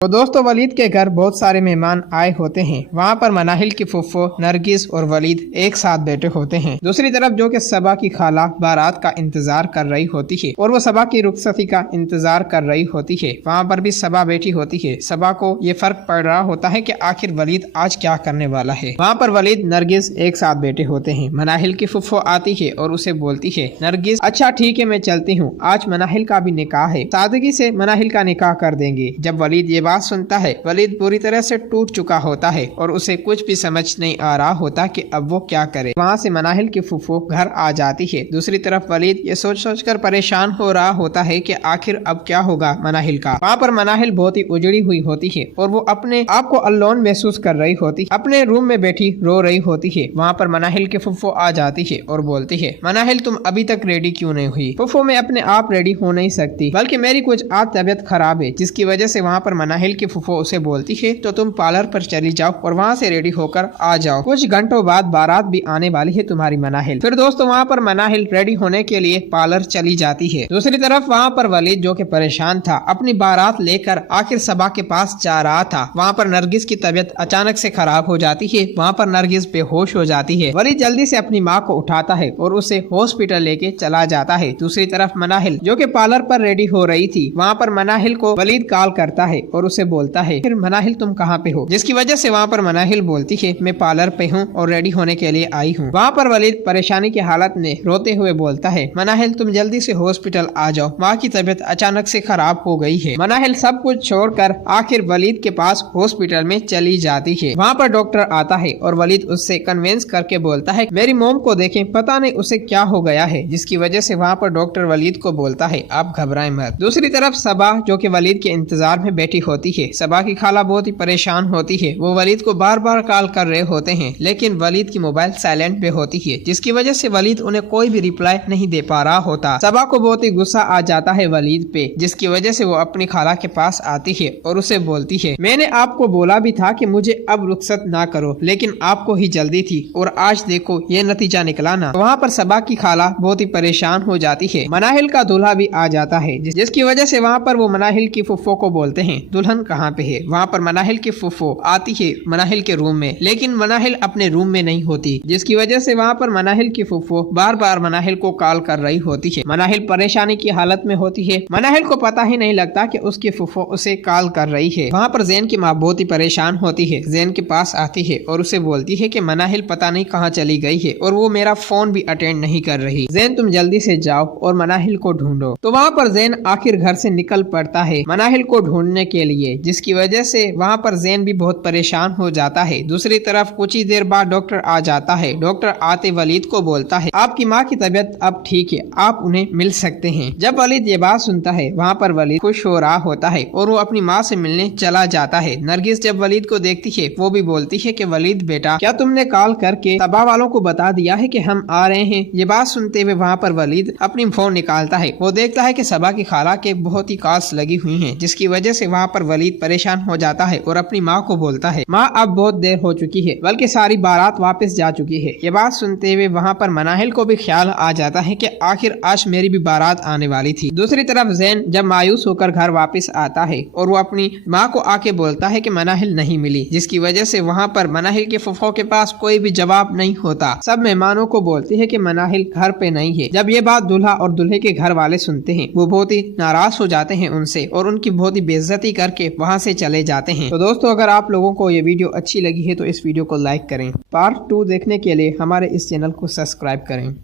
तो दोस्तों वलीद के घर बहुत सारे मेहमान आए होते हैं। वहाँ पर मनाहिल की फुफ्फो नरगिस और वलीद एक साथ बैठे होते हैं। दूसरी तरफ जो कि सबा की खाला बारात का इंतजार कर रही होती है और वो सबा की रुखसती का इंतजार कर रही होती है। वहाँ पर भी सबा बैठी होती है। सबा को ये फर्क पड़ रहा होता है कि आखिर वलीद आज क्या करने वाला है। वहाँ पर वलीद नरगिस एक साथ बैठे होते हैं। मनाहिल की फुफ्फो आती है और उसे बोलती है, नरगिस अच्छा ठीक है मैं चलती हूँ, आज मनाहिल का भी निकाह है, सादगी से मनाहिल का निकाह कर देंगे। जब वलीद ये बात सुनता है, वलीद पूरी तरह से टूट चुका होता है और उसे कुछ भी समझ नहीं आ रहा होता कि अब वो क्या करे। वहाँ से मनाहिल की फुफ्फो घर आ जाती है। दूसरी तरफ वलीद ये सोच सोच कर परेशान हो रहा होता है कि आखिर अब क्या होगा मनाहिल का। वहाँ पर मनाहिल बहुत ही उजड़ी हुई होती है और वो अपने आप को अलोन महसूस कर रही होती है। अपने रूम में बैठी रो रही होती है। वहाँ पर मनाहिल की फुफ्फो आ जाती है और बोलती है, मनाहिल तुम अभी तक रेडी क्यों नहीं हुई? फुफ्फो मैं अपने आप रेडी हो नहीं सकती, बल्कि मेरी कुछ आज तबीयत खराब है, जिसकी वजह से वहाँ पर मनाहिल की फुफ्फो उसे बोलती है तो तुम पार्लर पर चली जाओ और वहाँ से रेडी होकर आ जाओ, कुछ घंटों बाद बारात भी आने वाली है तुम्हारी मनाहिल। फिर दोस्तों वहाँ पर मनाहिल रेडी होने के लिए पार्लर चली जाती है। दूसरी तरफ वहाँ पर वलीद जो कि परेशान था अपनी बारात लेकर आखिर सबा के पास जा रहा था। वहाँ पर नरगिस की तबीयत अचानक से खराब हो जाती है। वहाँ पर नरगिस बेहोश हो जाती है। वलीद जल्दी से अपनी माँ को उठाता है और उसे हॉस्पिटल लेके चला जाता है। दूसरी तरफ मनाहिल जो कि पार्लर पर रेडी हो रही थी, वहाँ पर मनाहिल को वलीद कॉल करता है और उसे बोलता है, फिर मनाहिल तुम कहाँ पे हो? जिसकी वजह से वहाँ पर मनाहिल बोलती है, मैं पार्लर पे हूँ और रेडी होने के लिए आई हूँ। वहाँ पर वलीद परेशानी की हालत में रोते हुए बोलता है, मनाहिल तुम जल्दी से हॉस्पिटल आ जाओ, माँ की तबीयत अचानक से खराब हो गई है। मनाहिल सब कुछ छोड़कर आखिर वलीद के पास हॉस्पिटल में चली जाती है। वहाँ पर डॉक्टर आता है और वलीद उससे कन्विंस करके बोलता है, मेरी मोम को देखें, पता नहीं उसे क्या हो गया है। जिसकी वजह से वहाँ पर डॉक्टर वलीद को बोलता है, आप घबराएं मत। दूसरी तरफ सबा जो कि वलीद के इंतजार में बैठी होती है। सबा की खाला बहुत ही परेशान होती है। वो वलीद को बार बार कॉल कर रहे होते हैं, लेकिन वलीद की मोबाइल साइलेंट पे होती है, जिसकी वजह से वलीद उन्हें कोई भी रिप्लाई नहीं दे पा रहा होता। सबा को बहुत ही गुस्सा आ जाता है वलीद पे, जिसकी वजह से वो अपनी खाला के पास आती है और उसे बोलती है, मैंने आपको बोला भी था कि मुझे अब रुखसत ना करो, लेकिन आपको ही जल्दी थी और आज देखो ये नतीजा निकला ना। वहाँ पर सबा की खाला बहुत ही परेशान हो जाती है। मनाहिल का दूल्हा भी आ जाता है, जिसकी वजह से वहाँ पर वो मनाहिल की फुफ्फो को बोलते हैं, दुल्हन कहाँ पे है? वहाँ पर मनाहिल की फुफ्फो आती है मनाहिल के रूम में, लेकिन मनाहिल अपने रूम में नहीं होती, जिसकी वजह से वहाँ पर मनाहिल की फुफ्फो बार बार मनाहिल को कॉल कर रही होती है। मनाहिल परेशानी की हालत में होती है। मनाहिल को पता ही नहीं लगता कि उसकी फुफ्फो उसे कॉल कर रही है। वहाँ पर जैन की माँ बहुत ही परेशान होती है। जैन के पास आती है और उसे बोलती है कि मनाहिल पता नहीं कहाँ चली गई है और वो मेरा फोन भी अटेंड नहीं कर रही। जैन तुम जल्दी से जाओ और मनाहिल को ढूंढो। तो वहाँ पर जैन आखिर घर से निकल पड़ता है मनाहिल को ढूंढने के लिए, जिसकी वजह से वहाँ पर जैन भी बहुत परेशान हो जाता है। दूसरी तरफ कुछ ही देर बाद डॉक्टर आ जाता है। डॉक्टर आते वलीद को बोलता है, आपकी माँ की तबीयत अब ठीक है, आप उन्हें मिल सकते हैं। जब वलीद ये बात सुनता है, वहाँ पर वलीद खुश हो रहा होता है और वो अपनी माँ से मिलने चला जाता है। नरगिस जब वलीद को देखती है, वो भी बोलती है कि वलीद बेटा, क्या तुमने कॉल करके सबा वालों को बता दिया है कि हम आ रहे हैं? ये बात सुनते हुए वहाँ पर वलीद अपनी फोन निकालता है। वो देखता है कि सबा की खाला के बहुत ही कॉल्स लगी हुई हैं, जिसकी वजह से वहाँ पर वलीद परेशान हो जाता है और अपनी माँ को बोलता है, माँ अब बहुत देर हो चुकी है, बल्कि सारी बारात वापस जा चुकी है। ये बात सुनते हुए वहाँ पर मनाहिल को भी ख्याल आ जाता है कि आखिर आज मेरी भी बारात आने वाली थी। दूसरी तरफ जैन जब मायूस होकर घर वापस आता है और वो अपनी माँ को आके बोलता है कि मनाहिल नहीं मिली, जिसकी वजह से वहाँ पर मनाहिल के फुफ्फो के पास कोई भी जवाब नहीं होता। सब मेहमानों को बोलती है कि मनाहिल घर पे नहीं है। जब ये बात दूल्हा और दूल्हे के घर वाले सुनते हैं, वो बहुत ही नाराज हो जाते हैं उनसे और उनकी बहुत ही बेइज्जती करके वहाँ से चले जाते हैं। तो दोस्तों अगर आप लोगों को ये वीडियो अच्छी लगी है तो इस वीडियो को लाइक करें। पार्ट 2 देखने के लिए हमारे इस चैनल को सब्सक्राइब करें।